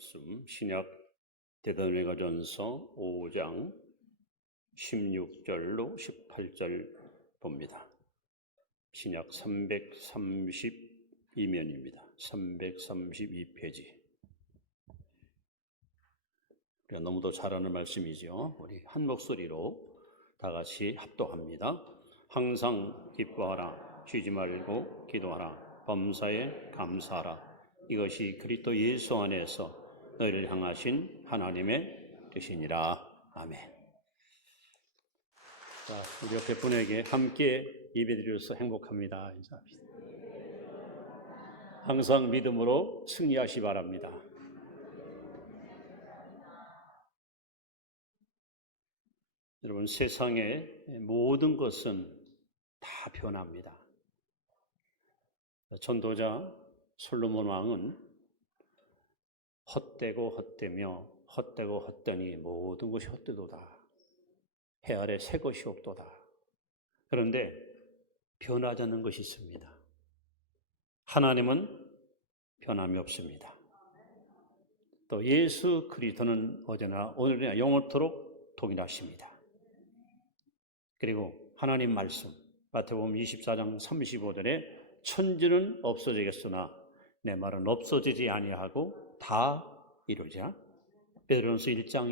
말씀 신약 데살로니가전서 5장 16절로 18절 봅니다. 신약 332면입니다. 332페이지. 우리가 너무도 잘 아는 말씀이죠. 우리 한 목소리로 다 같이 합독합니다. 항상 기뻐하라, 쉬지 말고 기도하라, 범사에 감사하라. 이것이 그리스도 예수 안에서 너희를 향하신 하나님의 뜻이니라. 아멘. 자, 우리 옆에 분에게 함께 예배드려서 행복합니다. 인사합시다. 항상 믿음으로 승리하시 바랍니다. 여러분, 세상의 모든 것은 다 변합니다. 전도자 솔로몬 왕은 헛되고 헛되며 헛되고 헛되니 모든 것이 헛되도다. 해 아래 새 것이 없도다. 그런데 변하지 않는 것이 있습니다. 하나님은 변함이 없습니다. 또 예수 그리스도는 어제나 오늘이나 영원토록 동일하십니다. 그리고 하나님 말씀 마태복음 24장 35절에 천지는 없어지겠으나 내 말은 없어지지 아니하고 다 이루자. 베드로전서 1장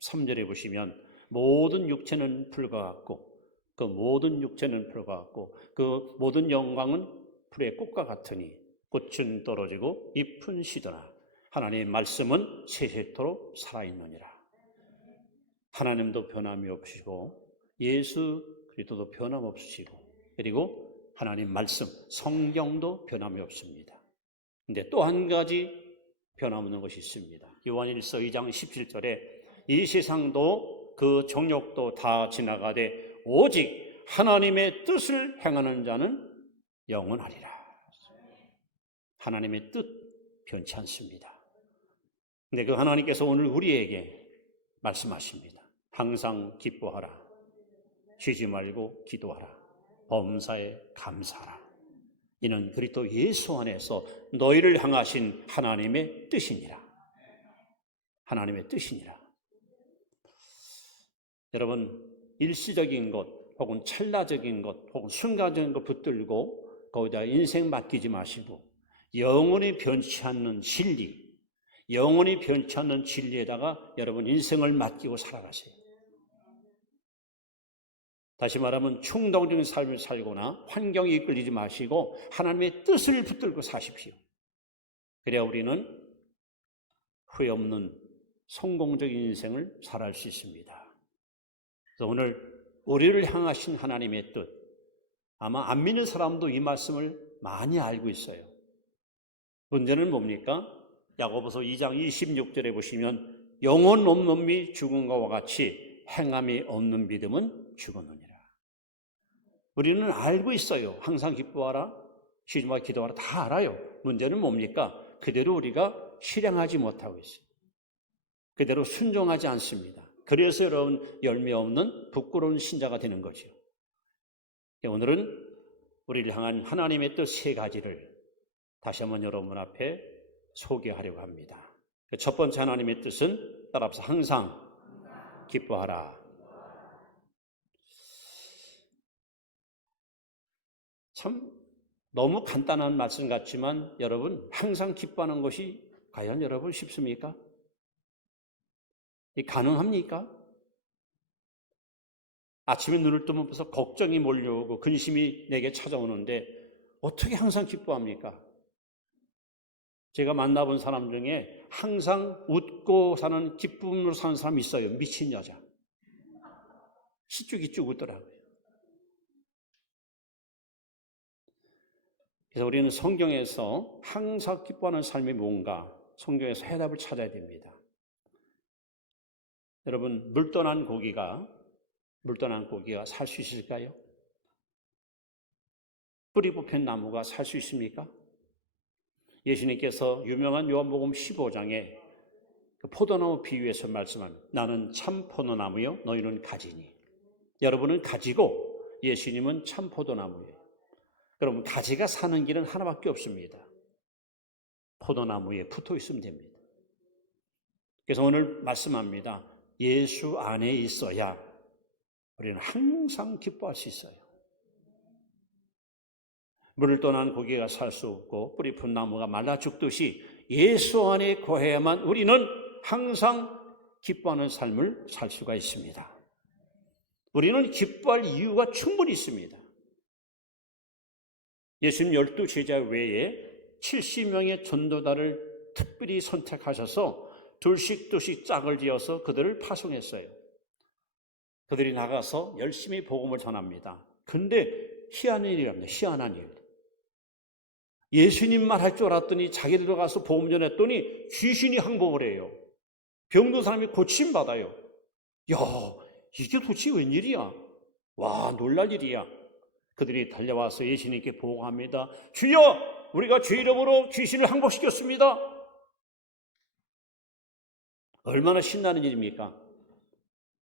23절에 보시면 모든 육체는 풀과 같고 그 모든 육체는 풀과 같고 그 모든 영광은 풀의 꽃과 같으니 꽃은 떨어지고 잎은 시드나 하나님의 말씀은 세세토록 살아있느니라. 하나님도 변함이 없으시고 예수 그리스도도 변함없으시고 그리고 하나님 말씀 성경도 변함이 없습니다. 그런데 또 한 가지 변함없는 것이 있습니다. 요한일서 2장 17절에 이 세상도 그 정욕도 다 지나가되 오직 하나님의 뜻을 행하는 자는 영원하리라. 하나님의 뜻 변치 않습니다. 근데 그 하나님께서 오늘 우리에게 말씀하십니다. 항상 기뻐하라, 쉬지 말고 기도하라, 범사에 감사하라. 이는 그리스도 예수 안에서 너희를 향하신 하나님의 뜻이니라. 하나님의 뜻이니라. 여러분, 일시적인 것 혹은 찰나적인 것 혹은 순간적인 것 붙들고 거기다 인생 맡기지 마시고 영원히 변치 않는 진리, 영원히 변치 않는 진리에다가 여러분 인생을 맡기고 살아가세요. 다시 말하면 충동적인 삶을 살거나 환경에 이끌리지 마시고 하나님의 뜻을 붙들고 사십시오. 그래야 우리는 후회 없는 성공적인 인생을 살아갈 수 있습니다. 그래서 오늘 우리를 향하신 하나님의 뜻, 아마 안 믿는 사람도 이 말씀을 많이 알고 있어요. 문제는 뭡니까? 야고보서 2장 26절에 보시면 영혼 없는 놈이 죽은 것과 같이 행함이 없는 믿음은 죽었느니라. 우리는 알고 있어요. 항상 기뻐하라, 쉬지 말고 기도하라 다 알아요. 문제는 뭡니까? 그대로 우리가 실행하지 못하고 있어요. 그대로 순종하지 않습니다. 그래서 여러분 열매 없는 부끄러운 신자가 되는 거죠. 오늘은 우리를 향한 하나님의 뜻 세 가지를 다시 한번 여러분 앞에 소개하려고 합니다. 첫 번째 하나님의 뜻은 따라서 항상 기뻐하라. 참 너무 간단한 말씀 같지만 여러분 항상 기뻐하는 것이 과연 여러분 쉽습니까? 가능합니까? 아침에 눈을 뜨면 벌써 걱정이 몰려오고 근심이 내게 찾아오는데 어떻게 항상 기뻐합니까? 제가 만나본 사람 중에 항상 웃고 사는 기쁨으로 사는 사람이 있어요. 미친 여자. 시쭉이쭉 웃더라고요. 그래서 우리는 성경에서 항상 기뻐하는 삶이 뭔가 성경에서 해답을 찾아야 됩니다. 여러분, 물 떠난 고기가 살 수 있을까요? 뿌리 뽑힌 나무가 살 수 있습니까? 예수님께서 유명한 요한복음 15장에 그 포도나무 비유에서 말씀합니다. 나는 참 포도나무요 너희는 가지니. 여러분은 가지고 예수님은 참 포도나무예요. 그럼 가지가 사는 길은 하나밖에 없습니다. 포도나무에 붙어 있으면 됩니다. 그래서 오늘 말씀합니다. 예수 안에 있어야 우리는 항상 기뻐할 수 있어요. 물을 떠난 고기가 살 수 없고 뿌리 푼 나무가 말라 죽듯이 예수 안에 거해야만 우리는 항상 기뻐하는 삶을 살 수가 있습니다. 우리는 기뻐할 이유가 충분히 있습니다. 예수님 12제자 외에 70명의 전도자를 특별히 선택하셔서 둘씩 짝을 지어서 그들을 파송했어요. 그들이 나가서 열심히 복음을 전합니다. 근데 희한한 일이랍니다. 희한한 일. 예수님만 할 줄 알았더니 자기들도 가서 복음 전했더니 귀신이 항복을 해요. 병든 사람이 고침받아요. 야, 이게 도대체 웬일이야? 와, 놀랄 일이야. 그들이 달려와서 예수님께 보고합니다. 주여, 우리가 죄 이름으로 귀신을 항복시켰습니다. 얼마나 신나는 일입니까?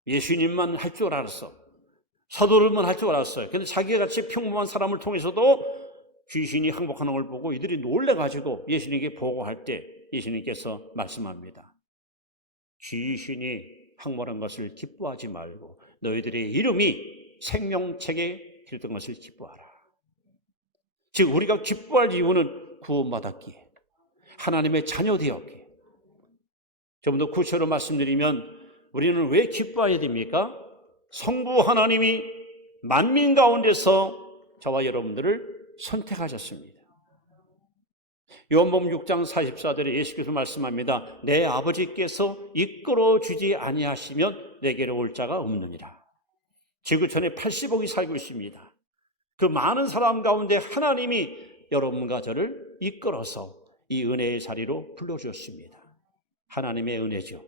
예수님만 할 줄 알았어. 사도들만 할 줄 알았어요. 근데 자기가 같이 평범한 사람을 통해서도 귀신이 항복하는 걸 보고 이들이 놀래가지고 예수님께 보고할 때 예수님께서 말씀합니다. 귀신이 항복한 것을 기뻐하지 말고 너희들의 이름이 생명책에 기록된 것을 기뻐하라. 즉 우리가 기뻐할 이유는 구원받았기에, 하나님의 자녀 되었기에. 좀 더 구체로 말씀드리면 우리는 왜 기뻐해야 됩니까? 성부 하나님이 만민 가운데서 저와 여러분들을 선택하셨습니다. 요한복음 6장 44절에 예수께서 말씀합니다. 내 아버지께서 이끌어 주지 아니하시면 내게로 올 자가 없느니라. 지구촌에 80억이 살고 있습니다. 그 많은 사람 가운데 하나님이 여러분과 저를 이끌어서 이 은혜의 자리로 불러주셨습니다. 하나님의 은혜죠.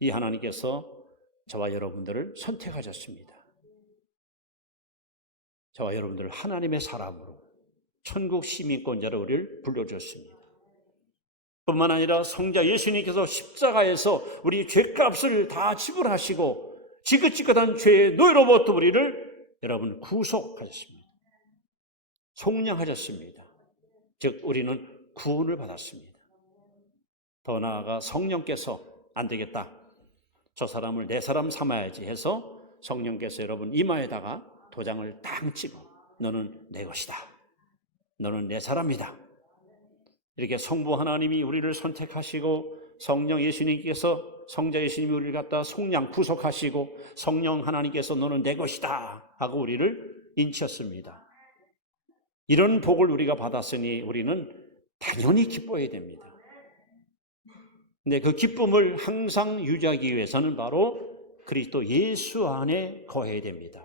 이 하나님께서 저와 여러분들을 선택하셨습니다. 저와 여러분들을 하나님의 사람으로 천국 시민권자로 우리를 불러주셨습니다. 뿐만 아니라 성자 예수님께서 십자가에서 우리 죄값을 다 지불하시고 지긋지긋한 죄의 노예로부터 우리를 여러분 구속하셨습니다. 속량하셨습니다. 즉 우리는 구원을 받았습니다. 더 나아가 성령께서 안 되겠다, 저 사람을 내 사람 삼아야지 해서 성령께서 여러분 이마에다가 도장을 딱 찍어 너는 내 것이다, 너는 내 사람이다. 이렇게 성부 하나님이 우리를 선택하시고 성령 예수님께서 성자 예수님이 우리를 갖다 속량 구속하시고 성령 하나님께서 너는 내 것이다 하고 우리를 인치셨습니다. 이런 복을 우리가 받았으니 우리는 당연히 기뻐해야 됩니다. 근데 그 기쁨을 항상 유지하기 위해서는 바로 그리스도 예수 안에 거해야 됩니다.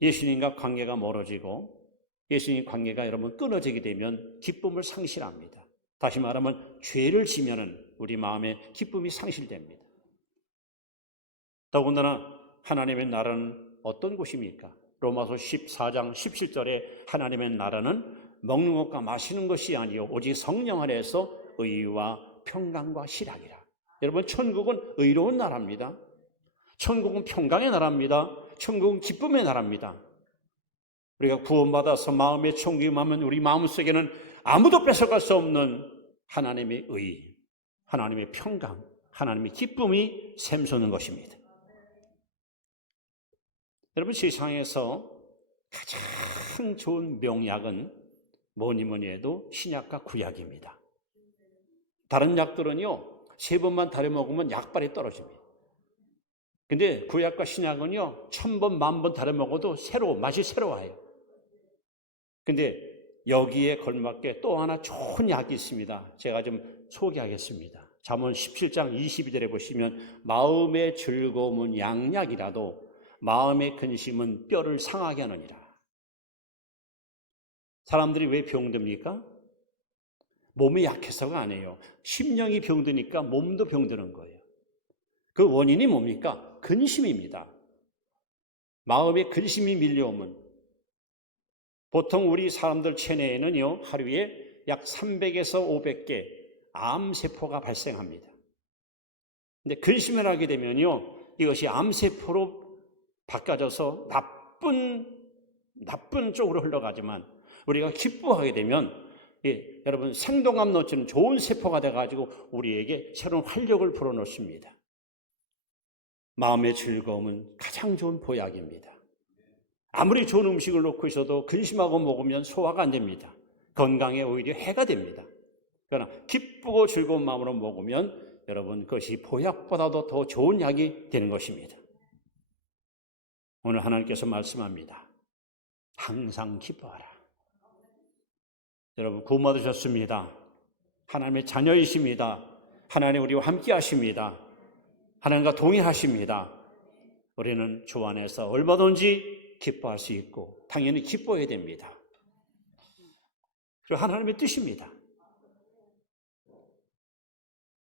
예수님과 관계가 멀어지고 예수님 관계가 여러분 끊어지게 되면 기쁨을 상실합니다. 다시 말하면 죄를 지면은 우리 마음에 기쁨이 상실됩니다. 더군다나 하나님의 나라는 어떤 곳입니까? 로마서 14장 17절에 하나님의 나라는 먹는 것과 마시는 것이 아니요 오직 성령 안에서 의와 평강과 실학이라. 여러분 천국은 의로운 나라입니다. 천국은 평강의 나라입니다. 천국은 기쁨의 나라입니다. 우리가 구원받아서 마음의 천국이 임하면 우리 마음속에는 아무도 뺏어갈 수 없는 하나님의 의, 하나님의 평강, 하나님의 기쁨이 샘솟는 것입니다. 여러분 세상에서 가장 좋은 명약은 뭐니 해도 신약과 구약입니다. 다른 약들은요 3번만 달여 먹으면 약발이 떨어집니다. 근데 구약과 신약은요 1000번, 10,000번 달여 먹어도 맛이 새로워요. 근데 여기에 걸맞게 또 하나 좋은 약이 있습니다. 제가 좀 소개하겠습니다. 잠언 17장 22절에 보시면 마음의 즐거움은 양약이라도 마음의 근심은 뼈를 상하게 하느니라. 사람들이 왜 병듭니까? 몸이 약해서가 아니에요. 심령이 병드니까 몸도 병드는 거예요. 그 원인이 뭡니까? 근심입니다. 마음에 근심이 밀려오면 보통 우리 사람들 체내에는요 하루에 약 300에서 500개 암세포가 발생합니다. 근데 근심을 하게 되면요 이것이 암세포로 바꿔져서 나쁜 쪽으로 흘러가지만 우리가 기뻐하게 되면 예, 여러분 생동감 넘치는 좋은 세포가 돼가지고 우리에게 새로운 활력을 불어넣습니다. 마음의 즐거움은 가장 좋은 보약입니다. 아무리 좋은 음식을 놓고 있어도 근심하고 먹으면 소화가 안 됩니다. 건강에 오히려 해가 됩니다. 그러나 기쁘고 즐거운 마음으로 먹으면 여러분 그것이 보약보다도 더 좋은 약이 되는 것입니다. 오늘 하나님께서 말씀합니다. 항상 기뻐하라. 여러분 구원 받으셨습니다. 하나님의 자녀이십니다. 하나님 우리와 함께 하십니다. 하나님과 동행하십니다. 우리는 주 안에서 얼마든지 기뻐할 수 있고 당연히 기뻐해야 됩니다. 그리고 하나님의 뜻입니다.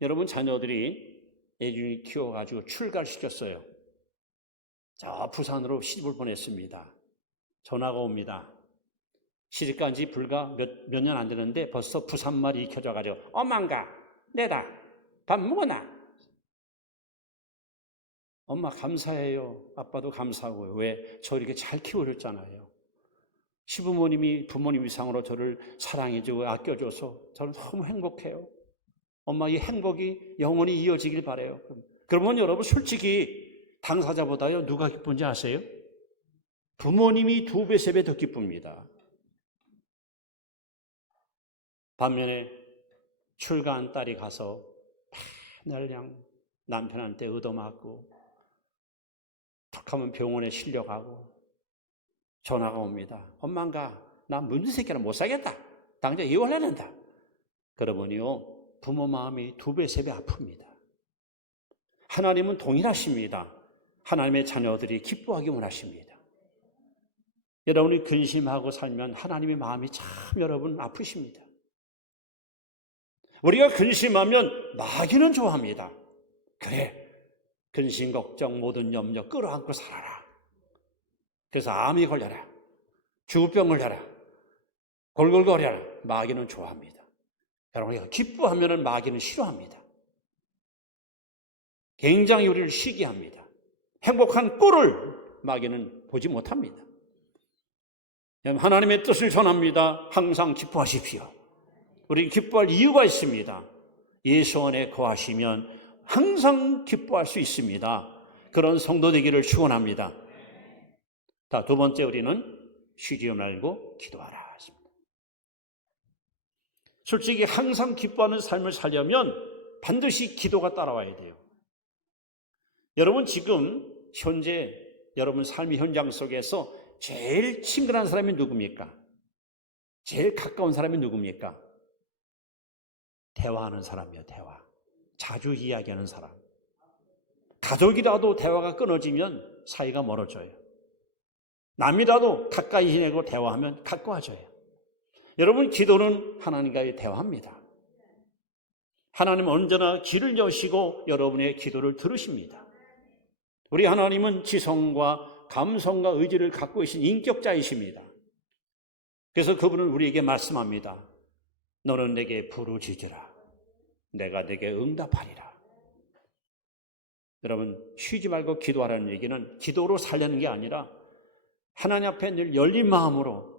여러분 자녀들이 애중이 키워가지고 출가를 시켰어요. 저 부산으로 시집을 보냈습니다. 전화가 옵니다. 시집간 지 불과 몇 년 안 되는데 벌써 부산말이 익혀져가지고 엄마인가? 내다. 밥 먹었나? 엄마 감사해요. 아빠도 감사하고요. 왜? 저 이렇게 잘 키워줬잖아요. 시부모님이 부모님 이상으로 저를 사랑해주고 아껴줘서 저는 너무 행복해요. 엄마 이 행복이 영원히 이어지길 바라요. 그러면 여러분 솔직히 당사자보다요 누가 기쁜지 아세요? 부모님이 2배, 3배 더 기쁩니다. 반면에 출가한 딸이 가서 맨날 그냥 남편한테 얻어맞고 툭하면 병원에 실려가고 전화가 옵니다. 엄마인가? 나 문제새끼라 못 살겠다. 당장 이혼해야 된다. 그러보니요 부모 마음이 2배, 3배 아픕니다. 하나님은 동일하십니다. 하나님의 자녀들이 기뻐하기 원하십니다. 여러분이 근심하고 살면 하나님의 마음이 참 여러분 아프십니다. 우리가 근심하면 마귀는 좋아합니다. 그래, 근심, 걱정, 모든 염려 끌어안고 살아라. 그래서 암이 걸려라, 주병 걸려라, 골골거려라. 마귀는 좋아합니다. 여러분, 우리가 기뻐하면 마귀는 싫어합니다. 굉장히 우리를 시기합니다. 행복한 꼴을 마귀는 보지 못합니다. 하나님의 뜻을 전합니다. 항상 기뻐하십시오. 우리 기뻐할 이유가 있습니다. 예수 안에 거하시면 항상 기뻐할 수 있습니다. 그런 성도 되기를 축원합니다. 자, 2번째 우리는 쉬지 말고 기도하라. 솔직히 항상 기뻐하는 삶을 살려면 반드시 기도가 따라와야 돼요. 여러분 지금 현재 여러분 삶의 현장 속에서 제일 친근한 사람이 누굽니까? 제일 가까운 사람이 누굽니까? 대화하는 사람이에요. 대화. 자주 이야기하는 사람. 가족이라도 대화가 끊어지면 사이가 멀어져요. 남이라도 가까이 지내고 대화하면 가까워져요. 여러분 기도는 하나님과의 대화입니다. 하나님은 언제나 길을 여시고 여러분의 기도를 들으십니다. 우리 하나님은 지성과 감성과 의지를 갖고 계신 인격자이십니다. 그래서 그분은 우리에게 말씀합니다. 너는 내게 부르짖으라. 내가 내게 응답하리라. 여러분 쉬지 말고 기도하라는 얘기는 기도로 살려는 게 아니라 하나님 앞에 늘 열린 마음으로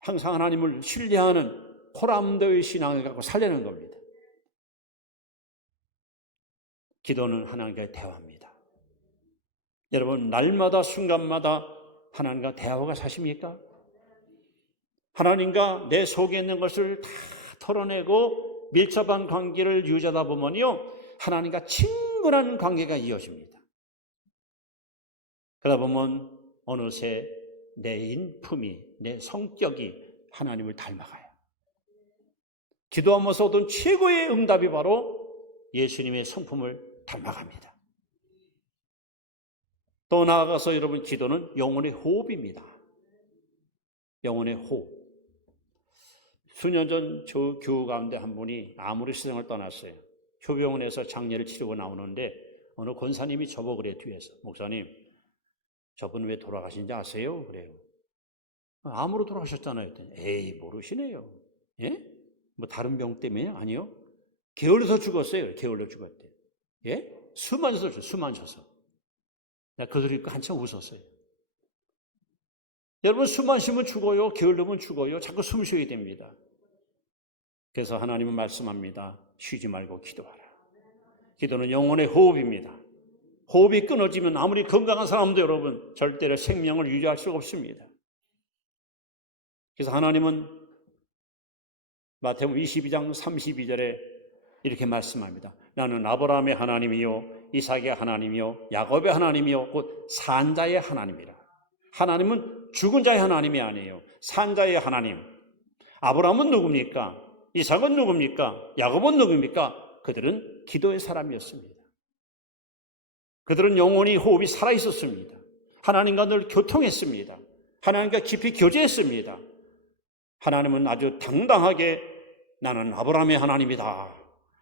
항상 하나님을 신뢰하는 호람도의 신앙을 갖고 살려는 겁니다. 기도는 하나님과의 대화입니다. 여러분 날마다 순간마다 하나님과 대화가 사십니까? 하나님과 내 속에 있는 것을 다 털어내고 밀접한 관계를 유지하다 보면요 하나님과 친근한 관계가 이어집니다. 그러다 보면 어느새 내 인품이, 내 성격이 하나님을 닮아가요. 기도하면서 얻은 최고의 응답이 바로 예수님의 성품을 닮아갑니다. 또 나아가서 여러분 기도는 영혼의 호흡입니다. 영혼의 호흡. 수년 전 저 교우 가운데 한 분이 암으로 세상을 떠났어요. 효병원에서 장례를 치르고 나오는데 어느 권사님이 저보고 그래 뒤에서 목사님 저분 왜 돌아가신지 아세요? 그래요. 암으로 돌아가셨잖아요. 에이 모르시네요. 예? 뭐 다른 병 때문에요? 아니요. 게을러서 죽었어요. 게을러 죽었대요. 예? 숨만 쉬었어요. 숨만 쉬어서. 나 그 소리 듣고 한참 웃었어요. 여러분 숨만 쉬면 죽어요. 게을르면 죽어요. 자꾸 숨 쉬어야 됩니다. 그래서 하나님은 말씀합니다. 쉬지 말고 기도하라. 기도는 영혼의 호흡입니다. 호흡이 끊어지면 아무리 건강한 사람도 여러분 절대로 생명을 유지할 수가 없습니다. 그래서 하나님은 마태복음 22장 32절에 이렇게 말씀합니다. 나는 아브라함의 하나님이요 이삭의 하나님이요 야곱의 하나님이요 곧 산자의 하나님이라. 하나님은 죽은 자의 하나님이 아니에요. 산자의 하나님. 아브라함은 누굽니까? 이삭은 누굽니까? 야곱은 누굽니까? 그들은 기도의 사람이었습니다. 그들은 영혼이 호흡이 살아있었습니다. 하나님과 늘 교통했습니다. 하나님과 깊이 교제했습니다. 하나님은 아주 당당하게 나는 아브라함의 하나님이다.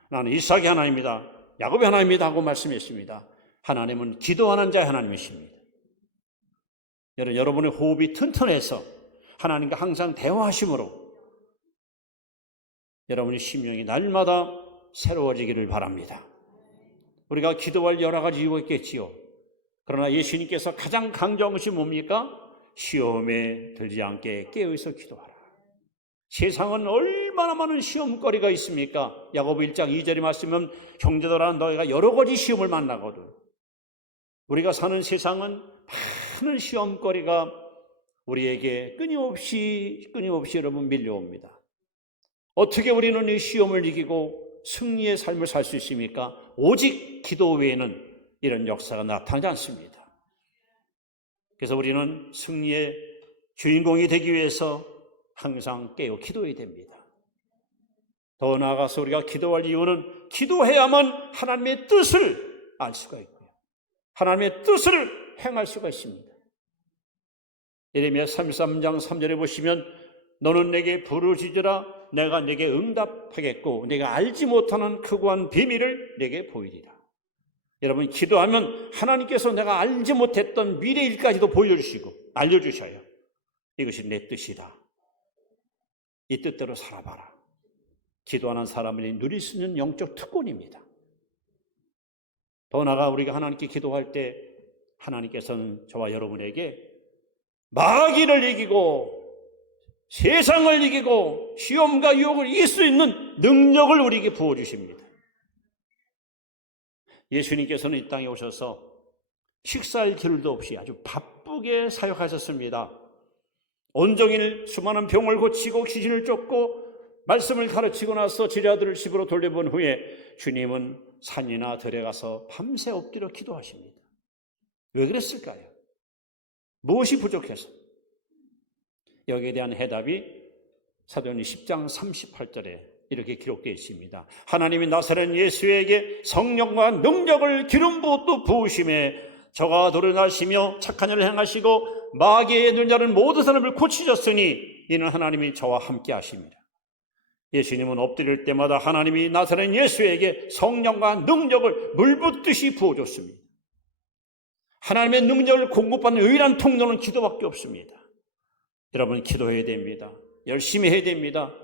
나는 이삭의 하나님이다. 야곱의 하나님이다 하고 말씀했습니다. 하나님은 기도하는 자의 하나님이십니다. 여러분의 호흡이 튼튼해서 하나님과 항상 대화하심으로 여러분의 심령이 날마다 새로워지기를 바랍니다. 우리가 기도할 여러 가지 이유가 있겠지요. 그러나 예수님께서 가장 강조한 것이 뭡니까? 시험에 들지 않게 깨어있어 기도하라. 세상은 얼마나 많은 시험거리가 있습니까? 야고보 1장 2절에 말씀은 형제들아 너희가 여러 가지 시험을 만나거든. 우리가 사는 세상은 많은 시험거리가 우리에게 끊임없이 여러분 밀려옵니다. 어떻게 우리는 이 시험을 이기고 승리의 삶을 살 수 있습니까? 오직 기도 외에는 이런 역사가 나타나지 않습니다. 그래서 우리는 승리의 주인공이 되기 위해서 항상 깨어 기도해야 됩니다. 더 나아가서 우리가 기도할 이유는 기도해야만 하나님의 뜻을 알 수가 있고요. 하나님의 뜻을 행할 수가 있습니다. 예레미야 33장 3절에 보시면 너는 내게 부르짖으라 내가 내게 응답하겠고 내가 알지 못하는 크고한 비밀을 내게 보이리라. 여러분 기도하면 하나님께서 내가 알지 못했던 미래 일까지도 보여주시고 알려주셔요. 이것이 내 뜻이다. 이 뜻대로 살아봐라. 기도하는 사람이 누릴 수 있는 영적 특권입니다. 더 나아가 우리가 하나님께 기도할 때 하나님께서는 저와 여러분에게 마귀를 이기고 세상을 이기고 시험과 유혹을 이길 수 있는 능력을 우리에게 부어주십니다. 예수님께서는 이 땅에 오셔서 식사할 겨를도 없이 아주 바쁘게 사역하셨습니다. 온종일 수많은 병을 고치고 귀신을 쫓고 말씀을 가르치고 나서 제자들을 집으로 돌려본 후에 주님은 산이나 들에 가서 밤새 엎드려 기도하십니다. 왜 그랬을까요? 무엇이 부족해서? 여기에 대한 해답이 사도행전 10장 38절에 이렇게 기록되어 있습니다. 하나님이 나사렛 예수에게 성령과 능력을 기름 부어 부으심에 저가 도련하시며 착한 일을 행하시고 마귀의 눈자는 모든 사람을 고치셨으니 이는 하나님이 저와 함께 하십니다. 예수님은 엎드릴 때마다 하나님이 나사렛 예수에게 성령과 능력을 물붓듯이 부어줬습니다. 하나님의 능력을 공급받는 유일한 통로는 기도밖에 없습니다. 여러분 기도해야 됩니다. 열심히 해야 됩니다.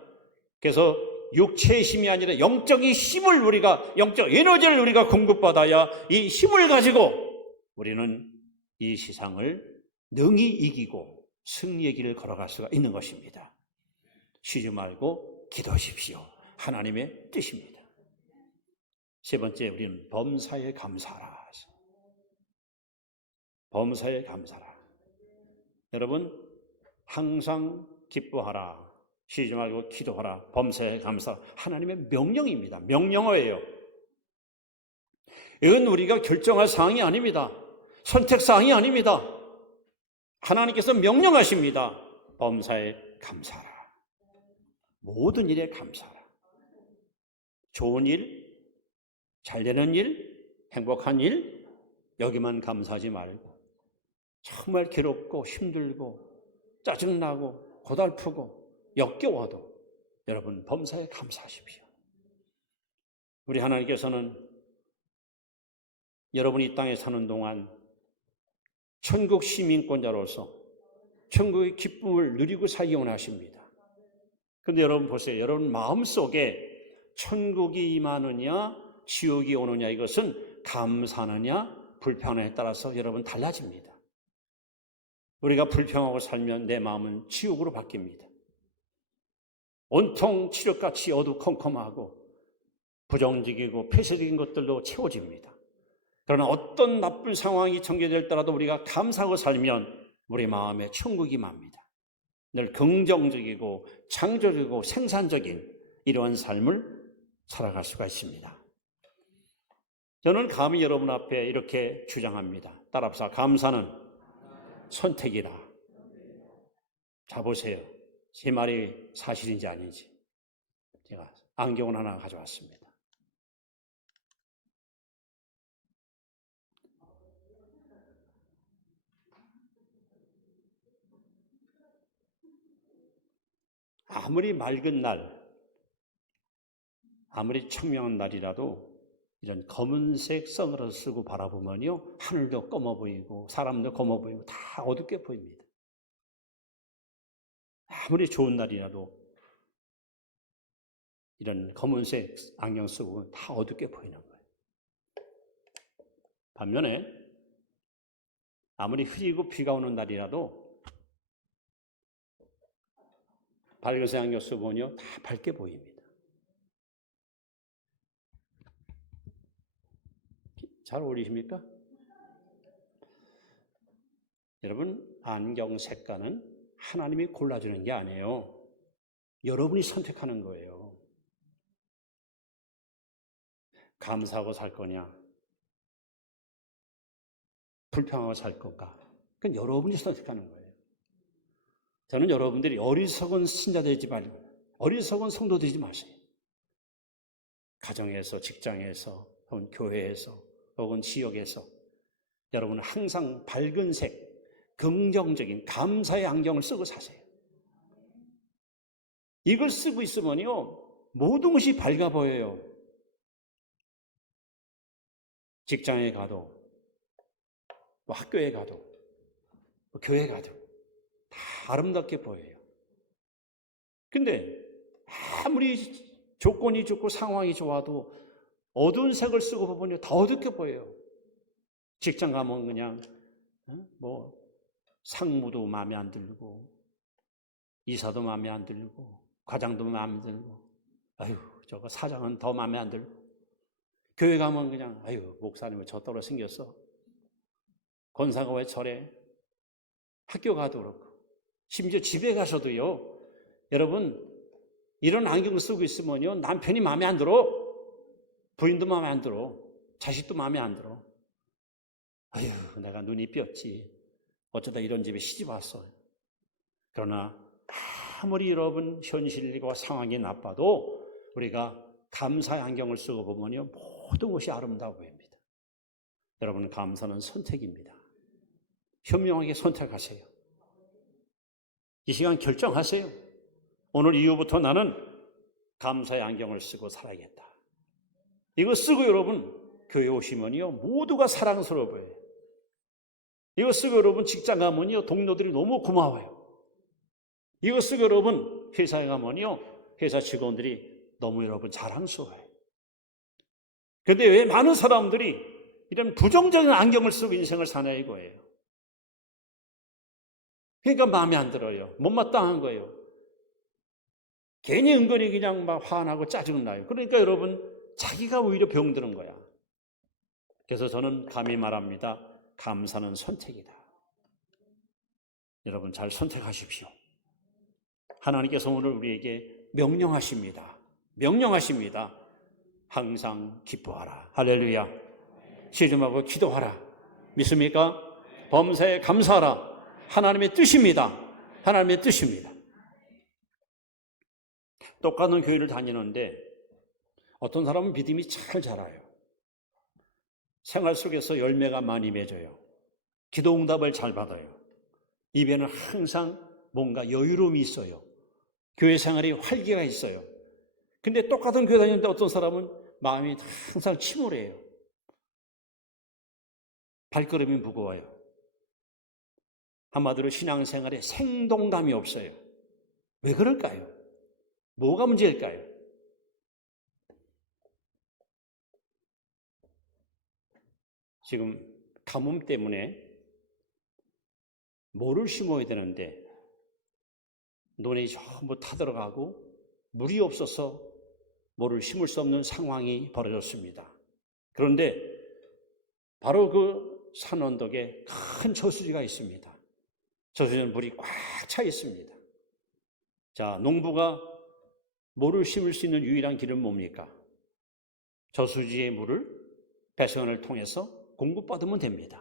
그래서 육체의 힘이 아니라 영적인 힘을 영적 에너지를 우리가 공급받아야 이 힘을 가지고 우리는 이 세상을 능히 이기고 승리의 길을 걸어갈 수가 있는 것입니다. 쉬지 말고 기도하십시오. 하나님의 뜻입니다. 세 번째, 우리는 범사에 감사하라. 범사에 감사하라. 여러분 항상 기뻐하라. 쉬지 말고 기도하라. 범사에 감사. 하나님의 명령입니다. 명령어예요. 이건 우리가 결정할 사항이 아닙니다. 선택 사항이 아닙니다. 하나님께서 명령하십니다. 범사에 감사하라. 모든 일에 감사하라. 좋은 일, 잘되는 일, 행복한 일, 여기만 감사하지 말고 정말 괴롭고 힘들고 짜증나고 고달프고 역겨워도 여러분 범사에 감사하십시오. 우리 하나님께서는 여러분이 이 땅에 사는 동안 천국 시민권자로서 천국의 기쁨을 누리고 살기 원하십니다. 그런데 여러분 보세요. 여러분 마음속에 천국이 임하느냐 지옥이 오느냐 이것은 감사하느냐 불평하느냐에 따라서 여러분 달라집니다. 우리가 불평하고 살면 내 마음은 지옥으로 바뀝니다. 온통 칠흑같이 어두컴컴하고 부정적이고 폐쇄적인 것들로 채워집니다. 그러나 어떤 나쁜 상황이 전개될더라도 우리가 감사하고 살면 우리 마음에 천국이 맙니다. 늘 긍정적이고 창조적이고 생산적인 이러한 삶을 살아갈 수가 있습니다. 저는 감히 여러분 앞에 이렇게 주장합니다. 따라합시다. 감사는 선택이다. 자, 보세요. 제 말이 사실인지 아닌지. 제가 안경을 하나 가져왔습니다. 아무리 맑은 날, 아무리 청명한 날이라도 이런 검은색 선글라스를 쓰고 바라보면요, 하늘도 검어 보이고 사람도 검어 보이고 다 어둡게 보입니다. 아무리 좋은 날이라도 이런 검은색 안경 쓰고 다 어둡게 보이는 거예요. 반면에 아무리 흐리고 비가 오는 날이라도 밝은색 안경 쓰고 보면요, 다 밝게 보입니다. 잘 어울리십니까? 여러분, 안경 색깔은 하나님이 골라주는 게 아니에요. 여러분이 선택하는 거예요. 감사하고 살 거냐, 불평하고 살 건가? 그건 여러분이 선택하는 거예요. 저는 여러분들이 어리석은 신자 되지 말고, 어리석은 성도 되지 마세요. 가정에서, 직장에서, 혹은 교회에서, 혹은 지역에서 여러분은 항상 밝은 색, 긍정적인 감사의 안경을 쓰고 사세요. 이걸 쓰고 있으면요, 모든 것이 밝아 보여요. 직장에 가도, 학교에 가도, 교회에 가도 다 아름답게 보여요. 근데 아무리 조건이 좋고 상황이 좋아도 어두운 색을 쓰고 보면 더 어둡게 보여요. 직장 가면 그냥 상무도 마음에 안 들고, 이사도 마음에 안 들고, 과장도 마음에 안 들고, 아유, 저거 사장은 더 마음에 안 들고, 교회 가면 그냥, 아유, 목사님은 저 떨어 생겼어. 권사가 왜 저래? 학교 가도 그렇고, 심지어 집에 가서도요, 여러분, 이런 안경을 쓰고 있으면요, 남편이 마음에 안 들어. 부인도 마음에 안 들어. 자식도 마음에 안 들어. 아휴, 내가 눈이 삐었지. 어쩌다 이런 집에 시집 왔어. 그러나 아무리 여러분 현실과 상황이 나빠도 우리가 감사의 안경을 쓰고 보면요, 모든 것이 아름다워 보입니다. 여러분, 감사는 선택입니다. 현명하게 선택하세요. 이 시간 결정하세요. 오늘 이후부터 나는 감사의 안경을 쓰고 살아야겠다. 이거 쓰고 여러분 교회 오시면요, 모두가 사랑스러워 보여요. 이거 쓰고 여러분 직장 가면요, 동료들이 너무 고마워요. 이거 쓰고 여러분 회사에 가면요, 회사 직원들이 너무 여러분 자랑스러워요. 그런데 왜 많은 사람들이 이런 부정적인 안경을 쓰고 인생을 사냐 이거예요. 그러니까 마음에 안 들어요. 못마땅한 거예요. 괜히 은근히 그냥 막 화나고 짜증나요. 그러니까 여러분 자기가 오히려 병드는 거야. 그래서 저는 감히 말합니다. 감사는 선택이다. 여러분 잘 선택하십시오. 하나님께서 오늘 우리에게 명령하십니다. 명령하십니다. 항상 기뻐하라. 할렐루야. 시름하고 기도하라. 믿습니까? 범사에 감사하라. 하나님의 뜻입니다. 하나님의 뜻입니다. 똑같은 교회를 다니는데 어떤 사람은 믿음이 잘 자라요. 생활 속에서 열매가 많이 맺어요. 기도 응답을 잘 받아요. 입에는 항상 뭔가 여유로움이 있어요. 교회 생활이 활기가 있어요. 근데 똑같은 교회 다니는데 어떤 사람은 마음이 항상 침울해요. 발걸음이 무거워요. 한마디로 신앙생활에 생동감이 없어요. 왜 그럴까요? 뭐가 문제일까요? 지금 가뭄 때문에 모를 심어야 되는데 논이 전부 타들어가고 물이 없어서 모를 심을 수 없는 상황이 벌어졌습니다. 그런데 바로 그 산 언덕에 큰 저수지가 있습니다. 저수지는 물이 꽉 차 있습니다. 자, 농부가 모를 심을 수 있는 유일한 길은 뭡니까? 저수지의 물을 배수관을 통해서 공급받으면 됩니다.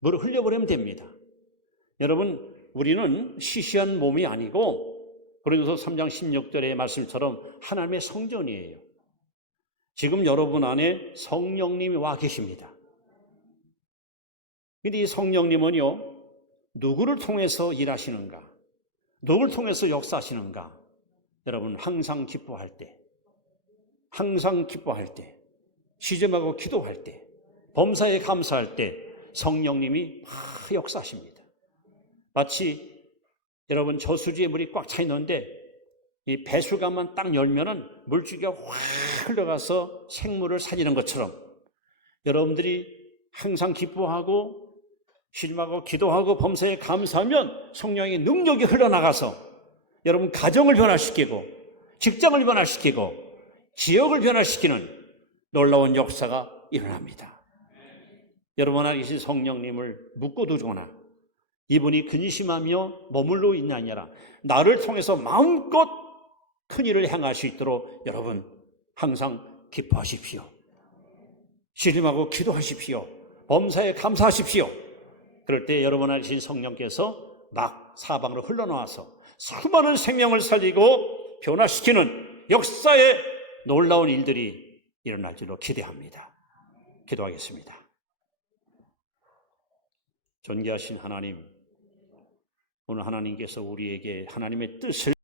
물을 흘려버리면 됩니다. 여러분, 우리는 시시한 몸이 아니고 고린도서 3장 16절의 말씀처럼 하나님의 성전이에요. 지금 여러분 안에 성령님이 와 계십니다. 근데 이 성령님은요, 누구를 통해서 일하시는가? 누구를 통해서 역사하시는가? 여러분, 항상 기뻐할 때, 시점하고 기도할 때, 범사에 감사할 때 성령님이 막 역사하십니다. 마치 여러분 저수지에 물이 꽉 차 있는데 이 배수관만 딱 열면은 물줄기가 확 흘러가서 생물을 살리는 것처럼 여러분들이 항상 기뻐하고 시름하고 기도하고 범사에 감사하면 성령의 능력이 흘러나가서 여러분 가정을 변화시키고 직장을 변화시키고 지역을 변화시키는 놀라운 역사가 일어납니다. 여러분 안에 계신 성령님을 묻고 두거나 이분이 근심하며 머물러 있는 아니라 나를 통해서 마음껏 큰 일을 행할 수 있도록 여러분 항상 기뻐하십시오. 신임하고 기도하십시오. 범사에 감사하십시오. 그럴 때 여러분 안에 계신 성령께서 막 사방으로 흘러나와서 수많은 생명을 살리고 변화시키는 역사의 놀라운 일들이 일어날 줄로 기대합니다. 기도하겠습니다. 존귀하신 하나님, 오늘 하나님께서 우리에게 하나님의 뜻을